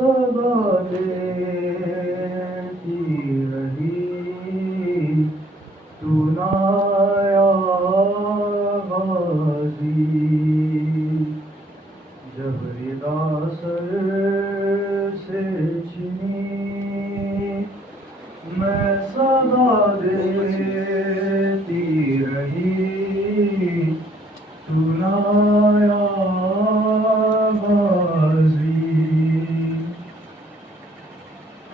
صدا دیتی رہی تو نہ آیا غازی، جب ردا سر سے چھنی میں صدا دیتی رہی تو نہ آیا غازی،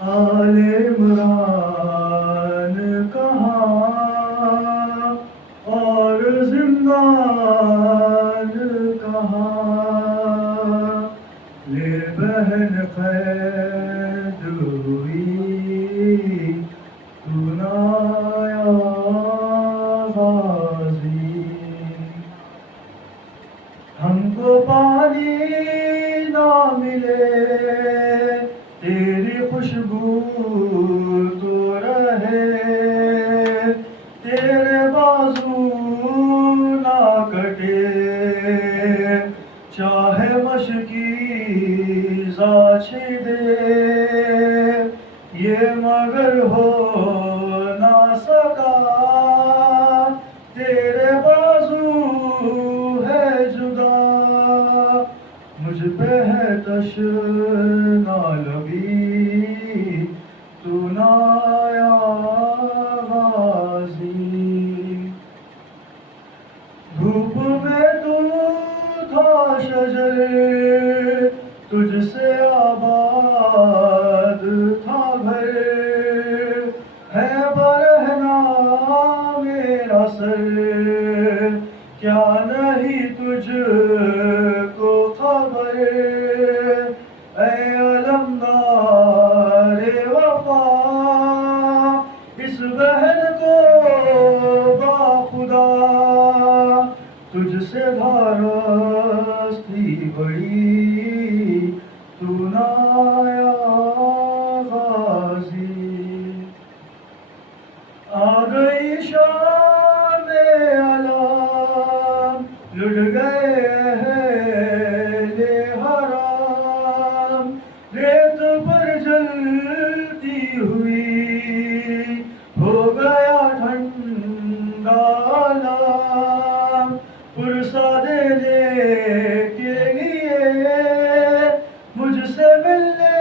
آل عمران کہاں اور زندان کہاں، لے بہن قید ہوئی تو نہ آیا غازی، ہم کو پانی نہ ملے تیری خوشبو تو رہے، تیرے بازو نہ کٹے چاہے مشکی دے، یہ مگر ہو نہ سکا تیرے بازو ہے جدا، مجھ پہ ہے تشنا لبی تو نہ آیا غازی، دھوپ میں تو تھا شجر تجھ سے آباد تھا گھر، ہے برہنا میرا سر کیا نہیں تجھ کو خبر، اے علمدار وفا اس بہن کو باخدا، تجھ سے دھارس تھی بڑی تو نہ آیا غازی، آ گئی شام علام لٹ گئے اہل حرام، ریت پر جلتی ہوئی ہو گیا ٹھنڈا عالم، پرسا دینے کے لیے مجھ سے ملنے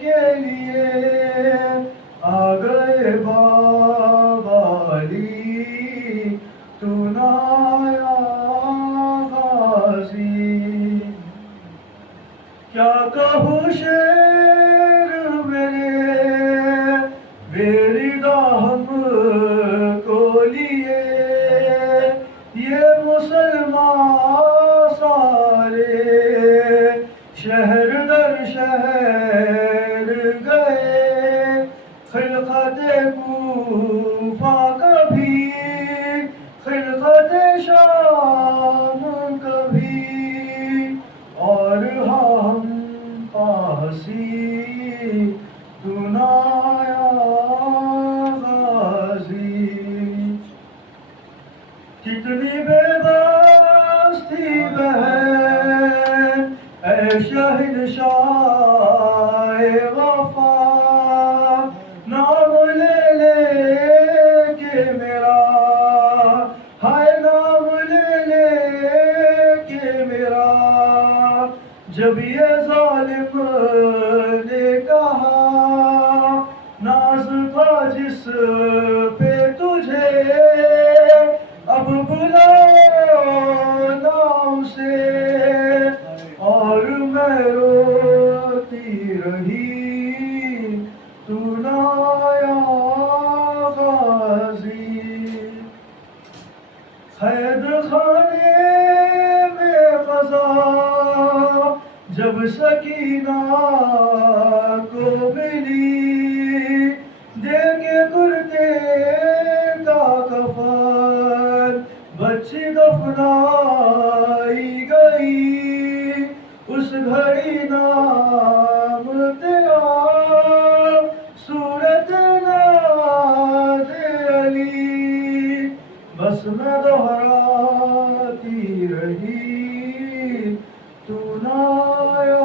کے لیے آ گئے بابا علی تو نہ آیا غازی، کیا کہوں شعر میرے بےردا ہم کو لیے، یہ مسلمان سارے شہر در شہر گئے، خلقت کوفہ کبھی خلقت شام کبھی، اور ہم پاسی تو نہ آیا غازی، کتنی بے بس تھی بہن اے شہید شاہ وفا، نام لے لے کے میرا ہائے نام لے لے کے میرا، جب یہ ظالم نے کہا ناز تھا جس پہ تجھے اب بلانا اسے، اور میں روتی رہی تو نہ آیا غازی، قید خانے میں قضا جب سکینہ کو ملی، دے کے کرتے کا کفن بچی دفنائی گئی، اس گھڑی نام تیرا صورت ناد علی، بس میں دہراتی رہی تو نہ آیا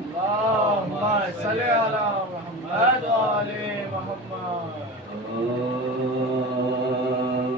اللهم صل على محمد وعلى محمد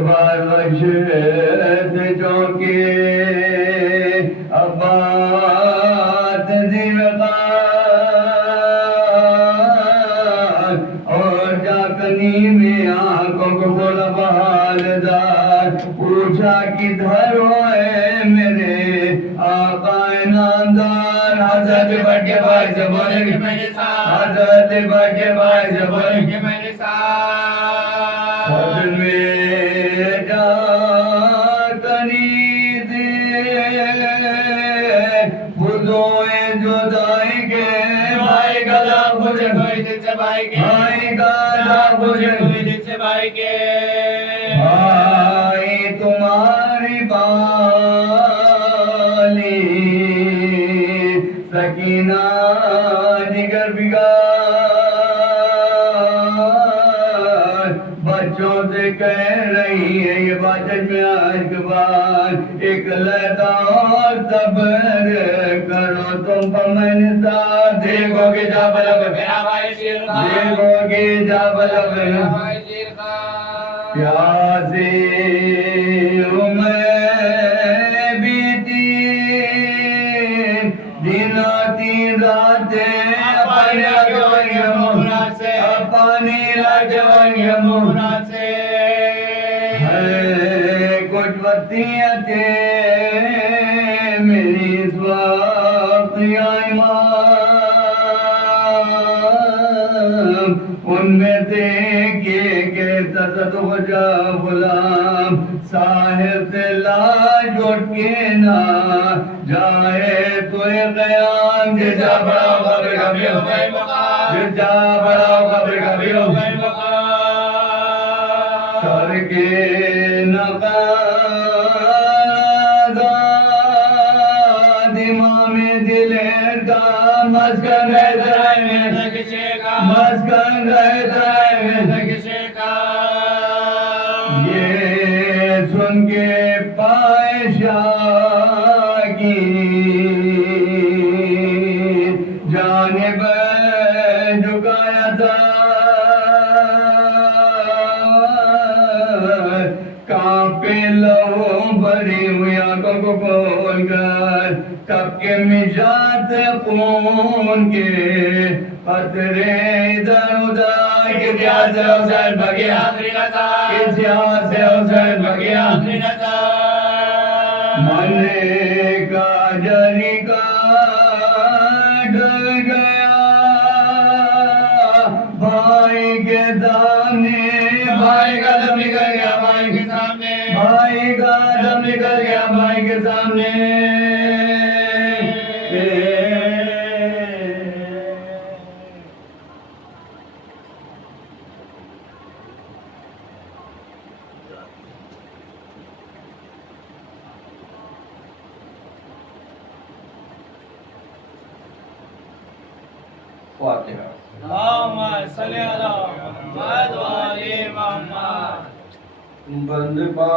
اکبر وشد چوکے عباد زیوقار اور جاکنی میں آنکھوں کو بولا بحال دار پوچھا کدھر ہوئے میرے آقا نامدار حضرت بٹ کے بھائی سے بولے کہ میرے ساتھ حضرت بٹ کے بھائی سے بولے کہ میرے ساتھ صدر میں جاکنی دے بزوئے جدائی کے بھائی گدا مجھے کوئی دل سے بھائی کے بھائی گدا مجھے کوئی دل سے بھائی کے بھائی تمہاری بالی سکینہ جگر بگار بچوں سے کہہ رہی ہے یہ باجت میں آج بار ایک لہتا اور صبر کرو تم پر میں نثار دیکھو گے جا بلب میرا بھائی شیر خان دیکھو گے جا بلب میرا بھائی شیر خان پیاسے ہوں میں بیتی دن آتی راتیں اپنی لگوئیں مہرات سے اپنی لگوئیں مہرات سے ہے کچھ وصیتیں میری اس وقت یا امام ان میں سے کہتا تھا تو جا غلام ساحل سے لاج اٹھ کے نہ جائے تو قیام جا بڑا قبر کبھی ہو گئی مقام جا بڑا قبر کبھی ہو گئی مقام سر کے نقاض امام دلیر کا مسکن رہتا ہے مسکن رہتا ہے یہ سن کے پائشہ کی جانب جھکایا تھا کانپے لہو بھری ہوئی آنکھوں کو کھول کر کب کے مشاط خون کے قطرے ادھر ادھر کس یاد سے حسین بھگی آخری نظر کس یاد سے حسین بھگی آخری نظر من کا جری کا ڈر گیا بھائی کے سامنے بھائی کا دم نکل گیا بھائی کے سامنے بھائی کا دم نکل گیا بھائی کے سامنے فاتحہ اللہم صلی علی محمد و آل محمد بند پانی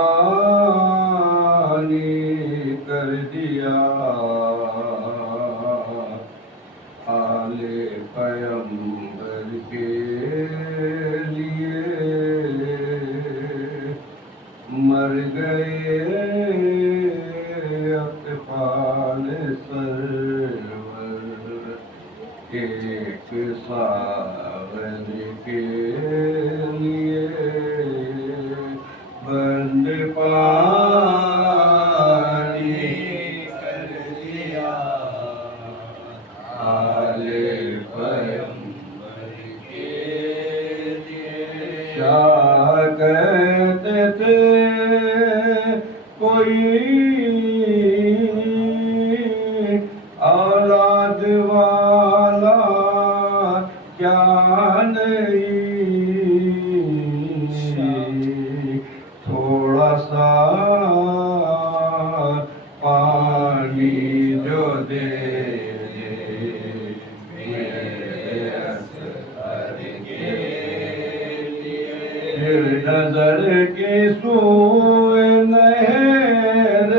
کر دیا آل پیغمبر کے لیے مر گئے اطفال سرور ایک ساغر کے لیے بند پانی کر دیا آل پیغمبر کے لیے شاہ کہتے تھے کوئی اولاد والا کیا نہیں تھوڑا سا پانی جو دے میرے اصغر کے لیے نظر کی سوئے نہر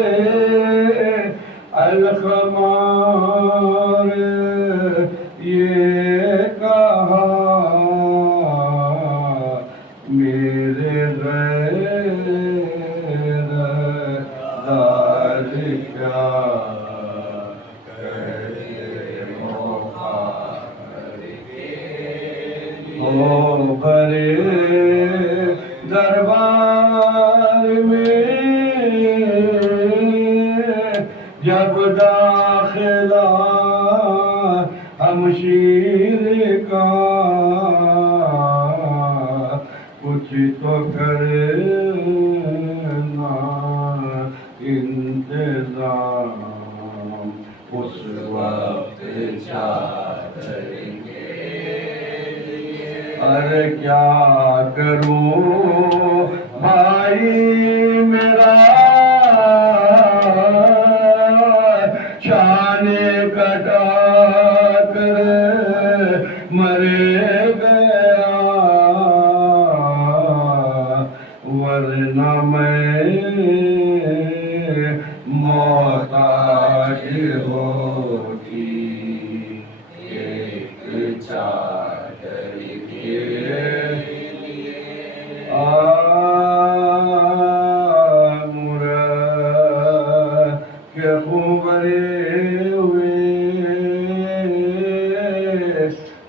بھرے دربار میں جب داخلہ ہمشیر کا کچھ تو کرنا انتظام اس وقت چادر کے ارے کیا کروں بھائی میرا شان کٹا کر مر گیا ورنہ میں محتاج ہوتی ایک چادر کے کے خوبرے ہوئے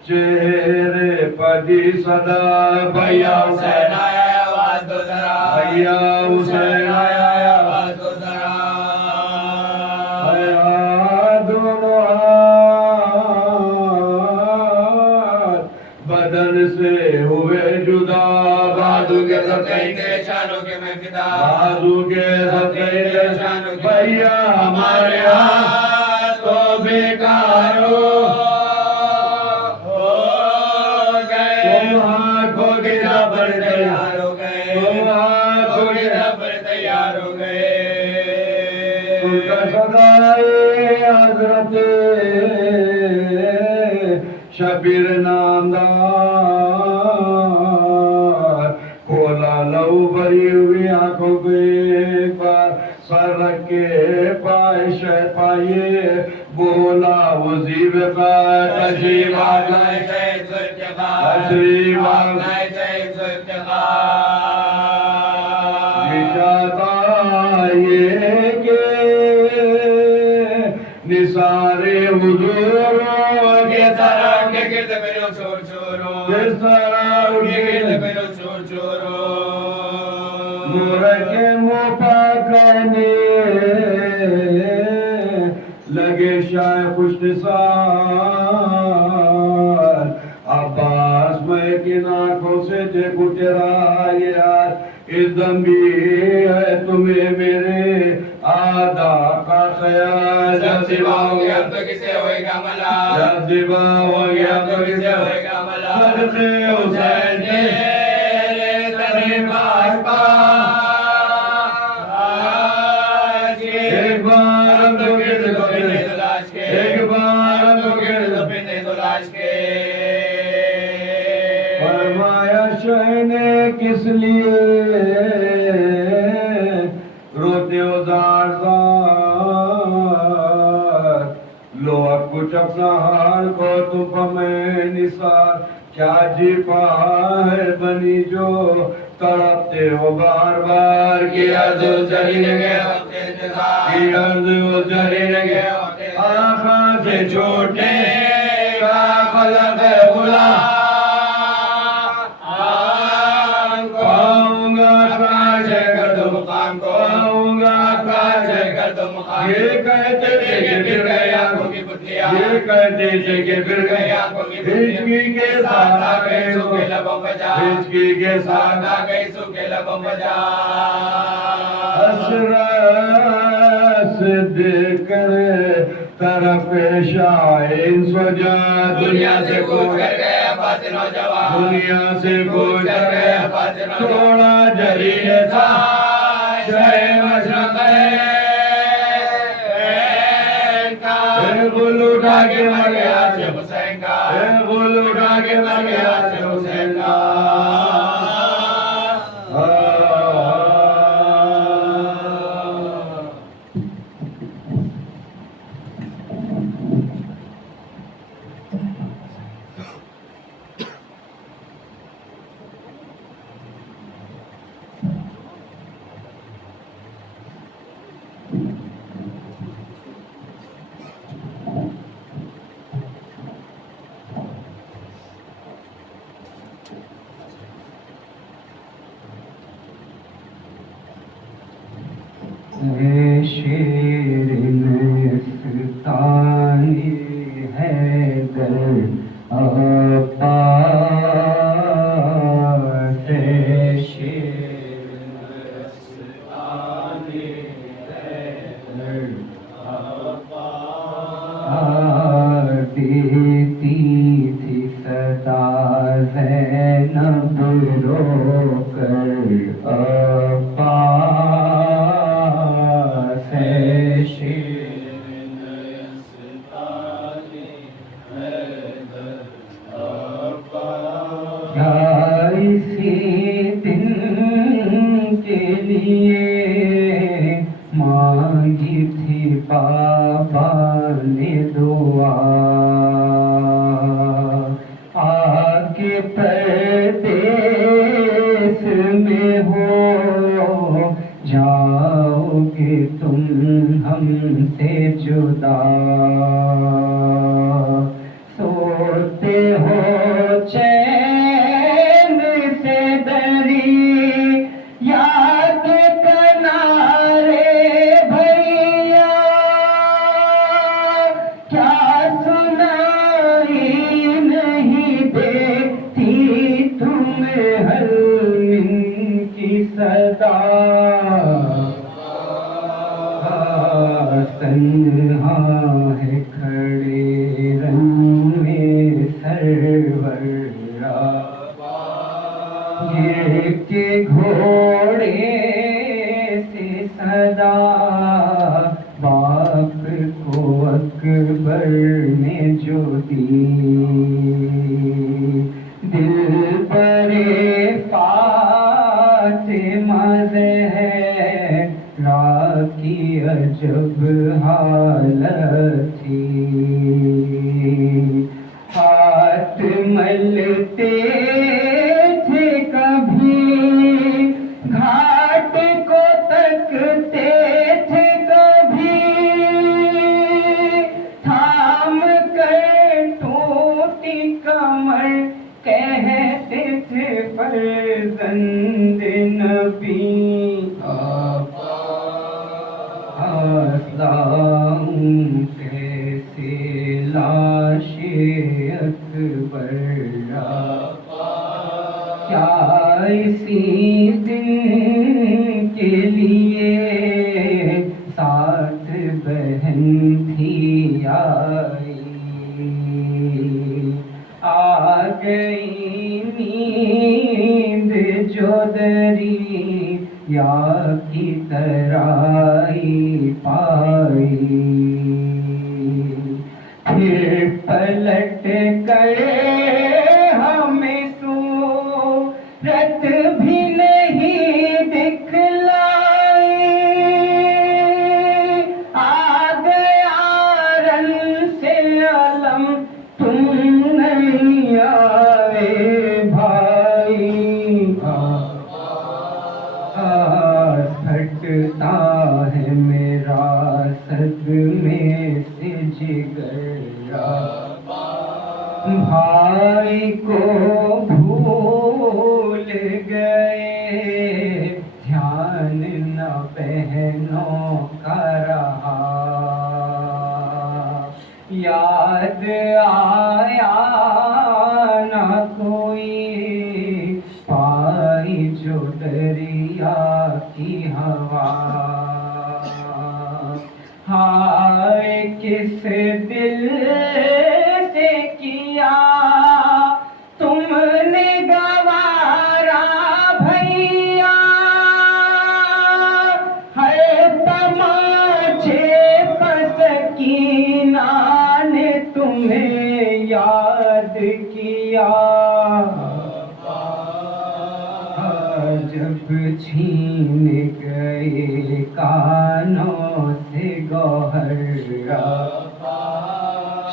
چہرے پدی صدا بھیا حسین آیا آواز دو ذرا بھیا حسین آیا آواز دو ذرا دونوں ہاتھ بدن سے ہوئے جدا بازو کے سطح کے شانوں کے میں فدا بازو کے سطح شانوں کے بھیا ہمارے ہاتھ تو بیکار ہو گئے تم ہاتھوں کی ربڑ تیار ہو گئے تم ہاتھوں کی پر تیار ہو گئے صدائے حضرت شبیر نامدار کھولا لو بھری ہوئی آنکھوں کو ایک بار سر رکھ کے پائیے بولا وزیر کا تشریف آلائے تشریف آلائے چاہتا یہ کہ نثارے حضوروں کے طرح کے گرد میرو چور چورو کس طرح کے گرد اٹھے میرو چور چورو نور کے مپاکنے لگے شاہ خوش نثار عباس میں کن آنکھوں سے دیکھو تیرا یار اس دم بھی ہے تمہیں میرے آدھا کا خیال جب سوا ہو گیا تو کسے ہوئے گا ملا جب زبا ہو گیا تو کسے ہوئے گا ملا صدقے حسین کے ترے باش پا ایک بار ہم تو گرد پینے دلاش کے ایک بار ہم تو گرد پینے دلاش کے فرمایا شہ نے کس لیے روتے ہو زار زار لو اب کچھ اپنا حال کو تم ہمیں نثار کیا جی پا ہے بنی جو تڑپتے ہو بار بار کی عرض جری گئے کی عرض جری گئے آنکھاں سے چھوٹے کا خلق ہے غلام پاؤں گا کاج کر دو مقام کو پاؤں گا کاج کر دو مقام یہ کہتے تھے کہ پھر گئے آنکھوں کی پتلیاں یہ کہتے تھے کہ پھر گئے ہچکی کے ساتھ آ گئے سوکھے لبوں بجا ہچکی کے ساتھ آ گئی سوکھے لبوں بجا حسرت سے دیکھ کر طرف شائن سجا دنیا سے کوچ کر گئے عباس نوجوان دنیا سے کوچ کر گیا عباس نوجوان تھوڑا جلیل سا شہ مشرق غل اٹھا کے مر گیا حسین کا غل اٹھا کے مر گیا حسین کا شیرنستانی حیدر عباس شیرنستانی حیدر عباس دیتی تھی صدا زینب رو کر عباس شیرنستانی حیدر عباس کیا اسی دن کے لیے مانگی تھی بابا نے دعا آگے پردیس میں ہو جاؤ گے تم ہم سے جدا سوتے ہو چین سے دری یاد کنارے بھیا کیا سنائی نہیں دیتی تمہیں حلم کی صدا تنہا ہے کھڑے رنگ میں سرور گر کے گھوڑے سے صدا باپ کو اکبر نے جو دی دل برے فاطمہ زہرا کی عجب حالت تھی ہاتھ ملتے تھے کبھی گھاٹ کو تکتے تھے کبھی تھام کر ٹوٹی کمر کہتے تھے فرزند نبی کیسے لاش اکبر کیا اسی دن کے لیے ساتھ بہن تھی آئی آ گئی نیند جو دری یا کی ترائی پائی پھر پلٹ کر ہمیں صورت بھی نہیں دکھلائی آ گیا رن سے علم تم نہیں آئے بھائی پھٹتا ہے میرا صدمے سے جگر بھائی کو بھول گئے دھیان نہ بہنوں کا رہا یاد آیا نہ کوئی پائی جو دریا کی ہوا ہائے کس دل سے کیا تم نے گوارا بھیا ہر تماچے پسکینہ نے تمہیں یاد کیا جب چھین گئے کانوں سے گوہر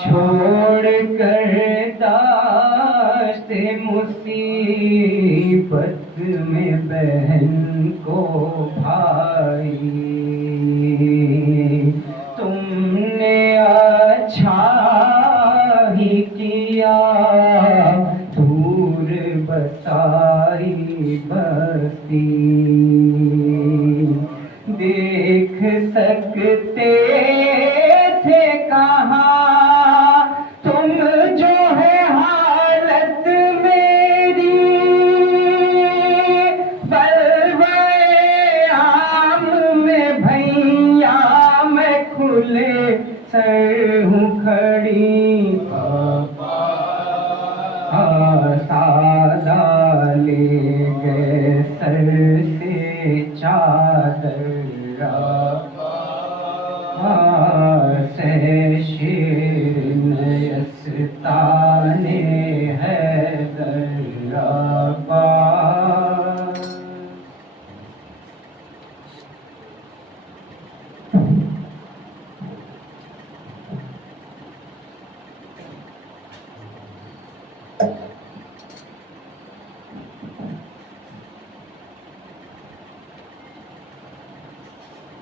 چھوڑ کر داشتے مصیبت میں بہن کو بھائی تم نے اچھا ہی کیا دور بسائی بستی دیکھ سکتے تھے کہاں تم جو ہے حالت میری بلوائے عام میں بھیا میں کھلے سر ہوں کھڑی سادہ لے گئے سر سے چادر سے شیرین یستان حیدر آباد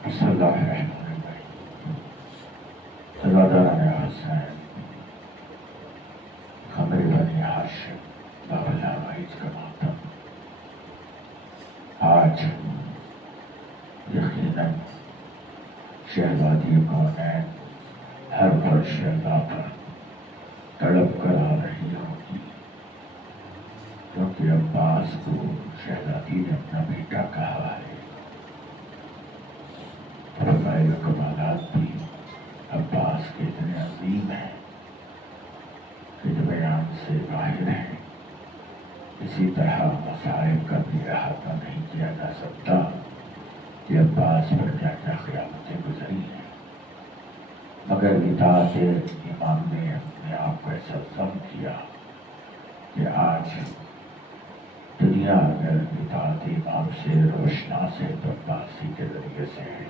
بسم اللہ الرحمن الرحیم سرداران حسین خبر بنی ہاشم بابلا وحید کا ماتم آج یقیناً شہزادی کونین ہر پل شہزا پر تڑپ کر آ رہی ہوگی کیونکہ عباس کو شہزادی نے اپنا بیٹا کہا ہے. فرمائے کمالات بھی عباس کے اتنے عظیم ہیں کہ جو بیان سے باہر ہیں. اسی طرح مصائب کا بھی احاطہ نہیں کیا جا سکتا کہ عباس پر کیا کیا قیامتیں گزری ہیں. مگر اطاعت امام نے اپنے آپ کو ایسا ضم کیا کہ آج دنیا اگر اطاعت امام سے روشناس ہے تو عباسی کے ذریعے سے ہے.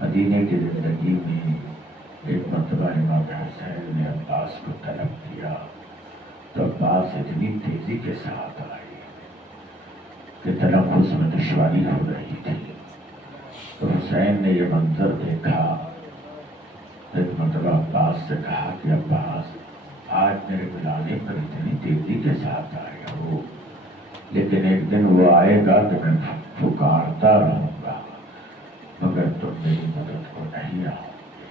مدینے کی زندگی میں ایک مرتبہ امام حسین نے عباس کو طلب کیا تو عباس اتنی تیزی کے ساتھ آئے کہ تلفظ میں دشواری ہو رہی تھی. تو حسین نے یہ منظر دیکھا تو ایک مرتبہ عباس سے کہا کہ عباس آج میرے بلانے پر اتنی تیزی کے ساتھ آئے ہو، لیکن ایک دن وہ آئے گا کہ میں پکارتا رہوں گا مگر تم میری مدد کو نہیں آؤ گے.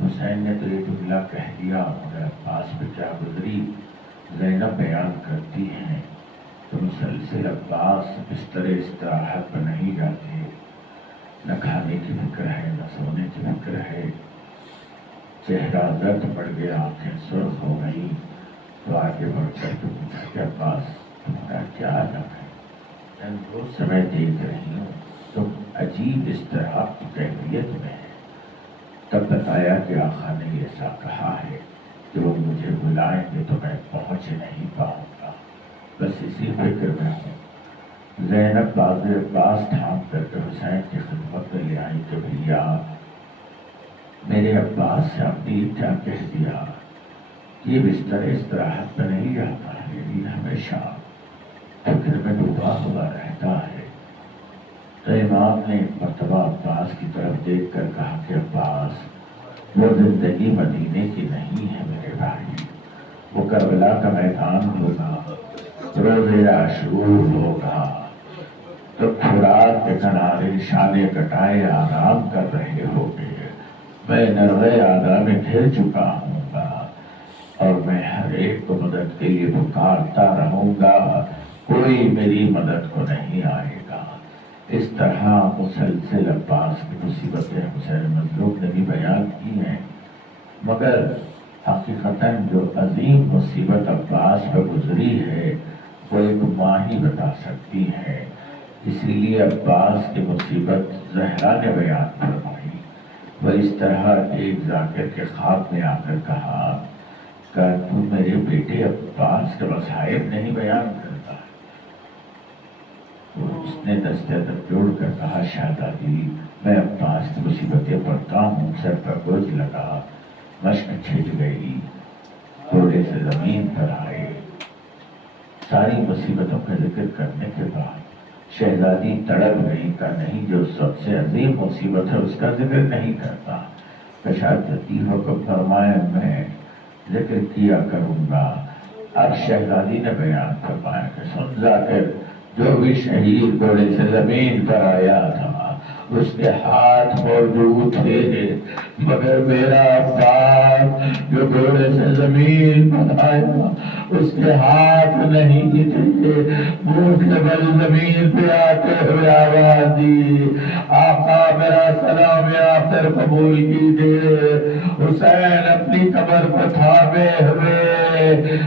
حسین نے تو یہ جملہ کہہ دیا مگر عباس پہ کیا گزری زینب بیان کرتی ہیں تو مسلسل عباس بستر استراحت پر نہیں جاتے. نہ کھانے کی فکر ہے نہ سونے کی فکر ہے. چہرہ زرد پڑ گیا، آنکھیں سرخ ہو گئی تو آگے بڑھ کر کے پوچھا کہ عباس تمہارا کیا عالم ہے؟ میں روز سمے دیکھ رہی ہوں تم عجیب اضطراب کی کیفیت میں ہے. تب بتایا کہ آقا نے ایسا کہا ہے کہ وہ مجھے بلائیں گے تو میں پہنچ نہیں پاؤں گا، بس اسی فکر میں ہوں. زینب عباس تھام کر کے حسین کی خدمت میں لے آئی کہ بھیا میرے عباس سے آپ نے کیا کہہ دیا، یہ بستر استراحت پہ نہیں جاتا ہے، یہ ہمیشہ فکر میں ڈوبا ہوا رہتا ہے. تو امام نے ایک مرتبہ عباس کی طرف دیکھ کر کہا کہ عباس وہ زندگی مدینے کی نہیں ہے میرے بھائی، وہ کربلا کا میدان ہوگا، روز عاشور ہوگا. تو فرات کے کنارے شانے کٹائے آرام کر رہے ہوگے، میں نرغے آدھا میں گھر چکا ہوں گا اور میں ہر ایک کو مدد کے لیے پکارتا رہوں گا، کوئی میری مدد کو نہیں آئے گا. اس طرح مسلسل عباس کی مصیبتیں حسین مظلوم نے بھی بیان کی ہیں. مگر حقیقتاً جو عظیم مصیبت عباس پر گزری ہے وہ ایک ماں ہی بتا سکتی ہے. اس لیے عباس کی مصیبت زہرا نے بیان فرمائی. وہ اس طرح ایک ذاکر کے خواب میں آ کر کہا کہ تو میرے بیٹے عباس کے مصائب نہیں بیان کرتا. اس نے دستے تک جوڑ کر کہا شہزادی میں عباس کی مصیبتیں پڑھتا ہوں، سر پر بوجھ لگا، مشق چھٹ گئی، گھوڑے سے زمین پر آئے. ساری مصیبتوں کا ذکر کرنے کے بعد شہزادی تڑپ گئی کہ نہیں جو سب سے عظیم مصیبت ہے اس کا ذکر نہیں کرتا. شاید لطیفہ کو فرمایا میں ذکر کیا کروں گا. اب شہزادی نے بیان فرمایا کہ سن ذاکر جو بھی شہید گھوڑے سے زمین پر آیا تھا اس کے ہاتھ موجود تھے، مگر میرا عباس جو گھوڑے سے زمین پر آیا اس کے ہاتھ نہیں تھے۔ منہ کے بل زمین پہ آتے ہوئے آواز دی، آقا میرا سلام آخر قبول کیجیے۔ حسین اپنی کمر کو تھامے ہوئے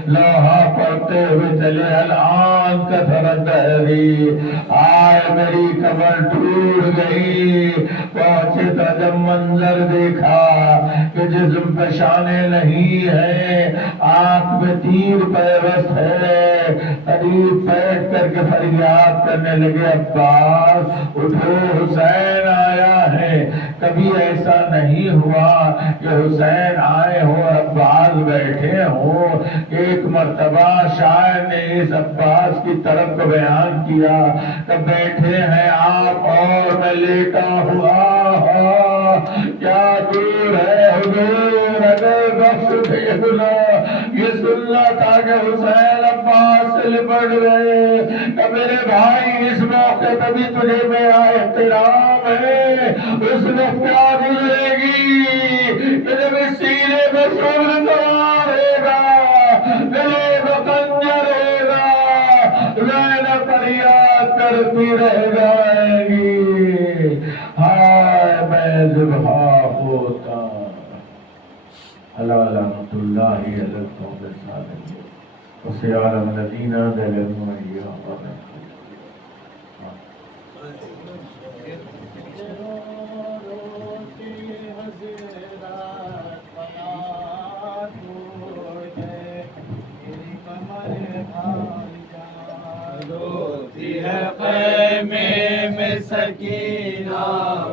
لوحہ پڑھتے ہوئے چلے، الآن کثرت دہری، آئے میری کمر ٹوٹ گئی۔ پہنچے تو جب منظر دیکھا کہ جسم پہ شانے نہیں ہے، آنکھ میں تیر پیوست ہے، قریب بیٹھ کر کے فریاد کرنے لگے، عباس اٹھو حسین آیا ہے۔ کبھی ایسا نہیں ہوا کہ حسین آئے ہو اور عباس بیٹھے ہو۔ ایک مرتبہ شاعر نے اس عباس کی طرف کو بیان کیا کہ بیٹھے ہیں آپ اور میں لیٹا ہوا، کیا دور ہے حضور، اگر بخش دینا۔ یہ سننا تھا کہ حسین عباس سے لپٹ گئے کہ میرے بھائی اس موقع پہ بھی تجھے میرا احترام ہے۔ اس وقت کیا گزرے گی کہ جب اس سینے میں سور سوار ہوگا، گلے میں خنجر ہوگا، زینب فریاد کرتی رہ جائے گی، ہائے میں ذبح ہوتا۔ لعنت اللہ علی القوم الظالمین وسیعلم الذین ظلموا ایاهم۔ روتی ہے خیمے میں سکینہ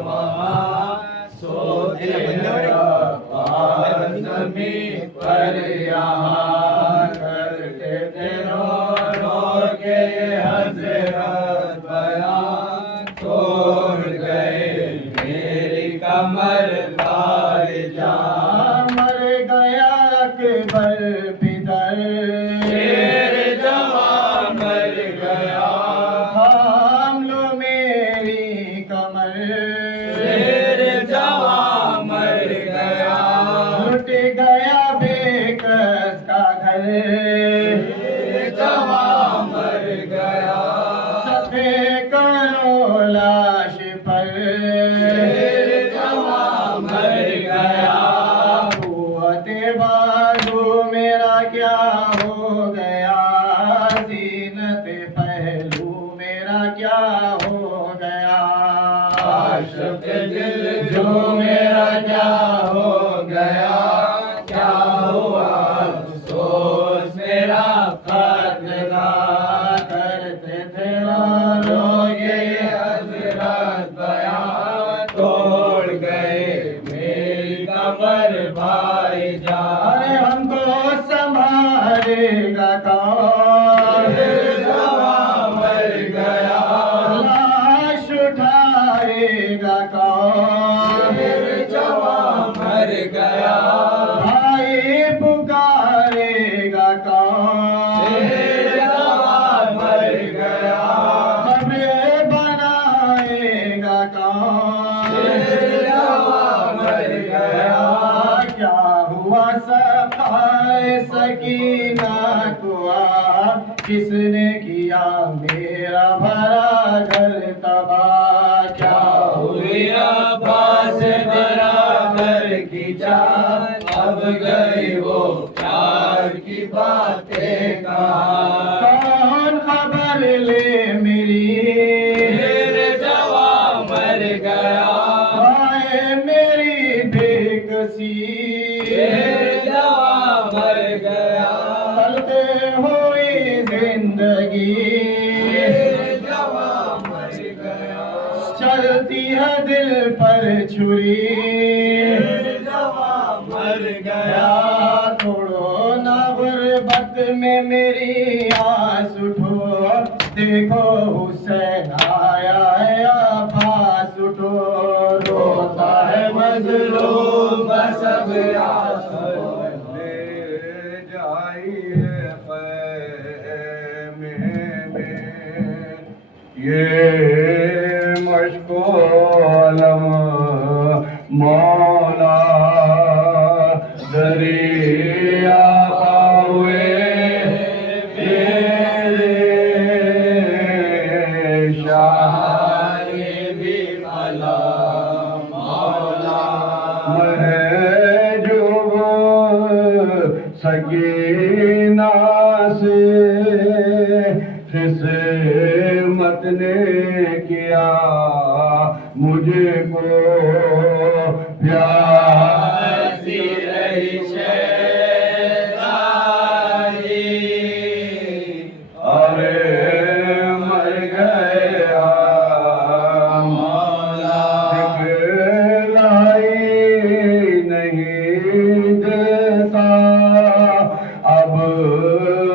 وہاں، سوتی ہے عباس زمین پر یہاں، کرتے تھے رو رو کے حضرت بیان، توڑ گئے میری کمر بھائی جان۔ مر گیا اکبر پدر، شیر جوان مر گیا، تھام لو میری کمر، شیر جوان مر گیا، لٹ گیا بے کس کا گھر، شیر جوان مر گیا، صفے کرو لاش پر، شیر جوان مر گیا، قوت بازو میرا کیا ہو گیا، زینت پہلو میرا کیا ہو گیا، عاشق دل جو میرا کیا ہو گیا، کیا ہوا افسوس میرا قتلا، کرتے تھے رو یہ حضرت بیان، توڑ گئے میری کمر بھائی جان۔ ارے ہم کو سنبھالے گا کون، شیر جوان مر گیا، لاش اٹھائے گا کون، شیر جوان مر گیا، بھائی پکارے گا کون، شیر جوان مر گیا، ہمیں بنائے گا کون، شیر جوان مر گیا، کیا ہوا صفائے سکینہ کو آب، کس نے کیا میرا بھرا گھر تباہ، کیا ہوئی عباس برادر کی جان، اب گئی وہ پیار کی باتیں کہاں، کون خبر لے میری، شیر جوان مر گیا، ہائے میری بھیک سی، شیر جوان مر گیا، چلتے ہوئی زندگی، شیر جوان مر گیا، چلتی ہے دل پر چھری، شیر جوان مر گیا، توڑو نہ غربت میں میری آس اٹھو، دیکھو حسین آیا ہے عباس اٹھو، روتا ہے مظلوم بس اب لے جائیے خیمے میں یہ مشکو مولا دریا پاوے میرے شاہ بھی بھلا مولا محجوب سکینہ سے قسمت نے کیا مجھے کو پیاسی رہی شہزادی ارے مر گیا مولا دکھلائی نہیں دیتا اب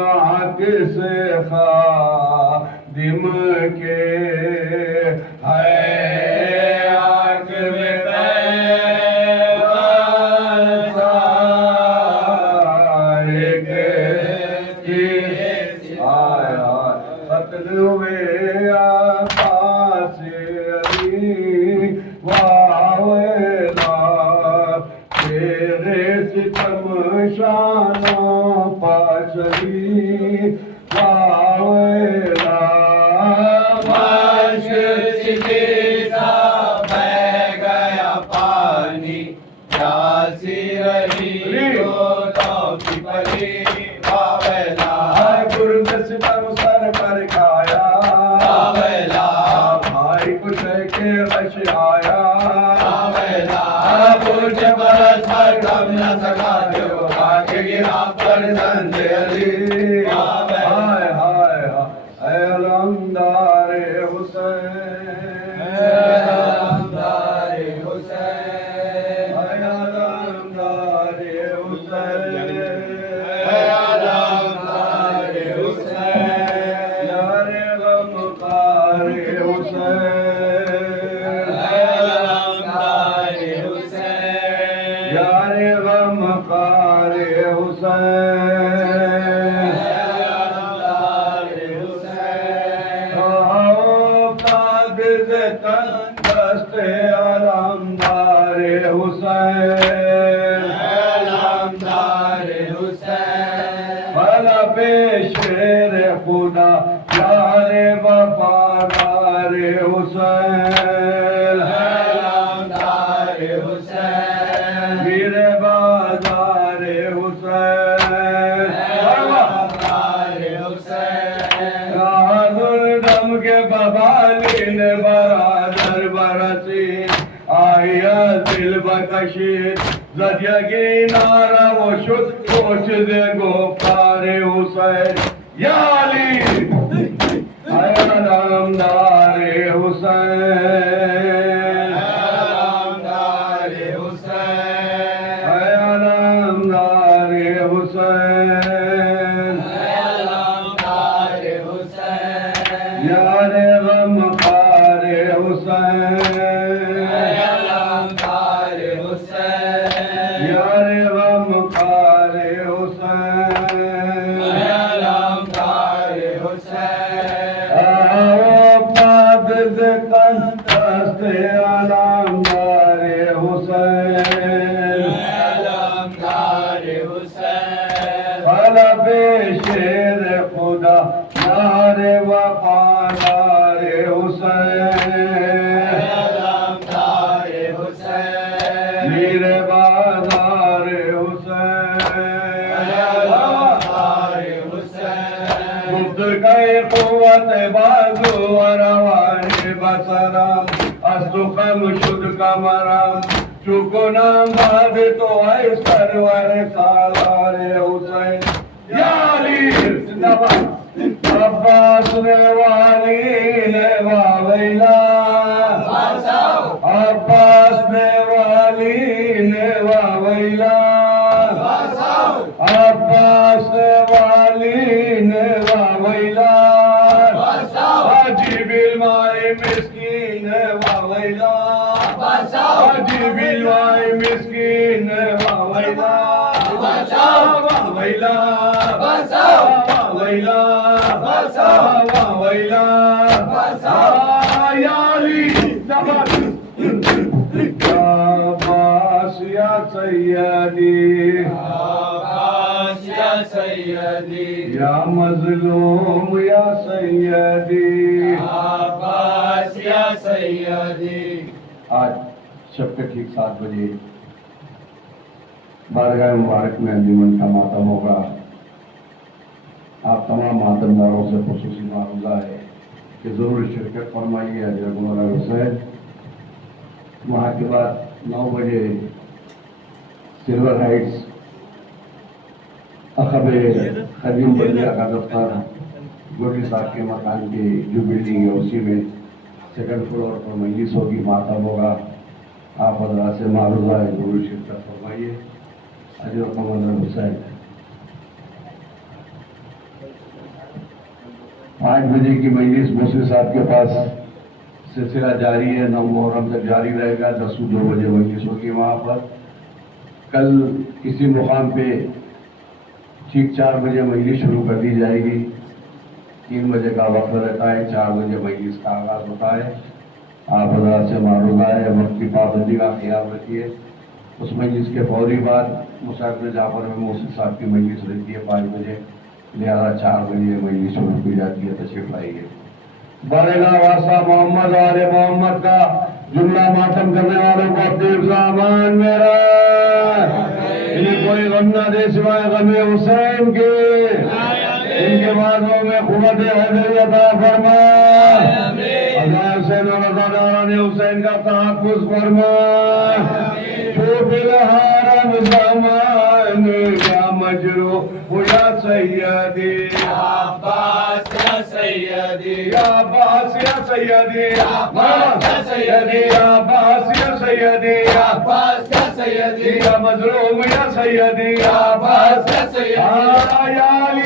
آنکھ سے خادم کے ہے آنکھ میں قتل ہوئے عباس علی واویلا تیرے ستم شانہ پاسلی واویلا گیا پانی پیاسی رہی پلی باویلا گرد ستم سر پر کھایا باویلا بھائی کچھ کے غش آیا باویلا برج برس پر کم نہ سکا جو خاک گرا پر زند علی ہائے ہائے ہائے اے علمدار حسین اے علمدار حسین اے علمدار حسین اے علمدار حسین یار غمخوار حسین اے علمدار حسین یار غمخوار حسین قابض تندرست علمدار حسین علمدار حسین بھلا پیشیر خدا یار وفادار حسین علمدار حسین میرے بازار حسین علمدار حسین الدم کے ببالین برادر برسی آیا دل بکشید زدیگی نارا و شد کوچ دے گفتار حسین یا علی اے علمدار حسین علمدار حسین اے علمدار حسین علمدار حسین یار غمخوار حسین علمدار حسین یار غمخوار حسین علمدار حسین آؤ قابض تندرست علمدار حسین علمدار حسین طلب شیر خدا یار وفادار حسین علمدار حسین میرے بازار حسین علمدار حسین گفت گئے قوت بازو و روانی بسرم از تو خم شد کمرم چکنم بعد تو ای سرور سالار حسین یا علی زندہ باد عباس نے والی نے واویلا عباس نے والی نے واویلا عباس نے والی نے واویلا حاجی بالمائی مسکین نے واویلا حاجی بالمائی مسکین نے واویلا واویلا واویلا واویلا یا علی زبان سیدی عباس یا سیدی یا مظلوم یا سیدی عباس یا سیدی آج شب کے ٹھیک 7 بجے بارگاہ مبارک میں انجمن کا ماتم ہوگا. آپ تمام ماتم داروں سے خصوصی معروضہ ہے کہ ضرور شرکت فرمائیے. حضرت مولانا حسین وہاں کے بعد 9 بجے سلور ہائٹس اخب خدیم بلدیہ کا دفتر گوٹی صاحب کے مکان کی جو بلڈنگ ہے اسی میں 2nd فلور پر مجلس ہوگی, ماتم ہوگا. آپ حضرات سے معروضہ ہے ضرور شرکت فرمائیے. حضرت مولانا حسین 5 بجے کی مجلس موسی صاحب کے پاس سلسلہ جاری ہے, 9 محرم تک جاری رہے گا. 2 بجے مجلس ہوگی وہاں پر. کل کسی مقام پہ ٹھیک 4 بجے مجلس شروع کر دی جائے گی. 3 بجے کا وقت رہتا ہے, 4 بجے مجلس کا آغاز ہوتا ہے. آپ حضرات سے معروضہ ہے وقت کی پابندی کا خیال رکھیے. اس مجلس کے فوری بعد مساکر جعفر میں موسی صاحب کی مجلس رہتی ہے 5 بجے, لہذا 4 بجے مجلس شروع کی جاتی ہے. تشریف لائیے. بڑھنا واسطہ محمد آل محمد کا جملہ ماتم کرنے والوں کو اپنے زامان میرا انہیں کوئی غم نہ دے سوائے غم حسین کے. ان کے بازوں میں قوت حیدری عطا فرما. اللہ حسین اور رضا حسین کا تحفظ فرما. الحرم زمان یا مجروح یا سیدی عباس یا سیدی یا عباس یا سیدی عباس یا سیدی یا عباس یا سیدی عباس یا سیدی یا مظلوم یا سیدی عباس یا سیدی یا علی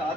7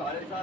6:30,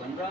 15।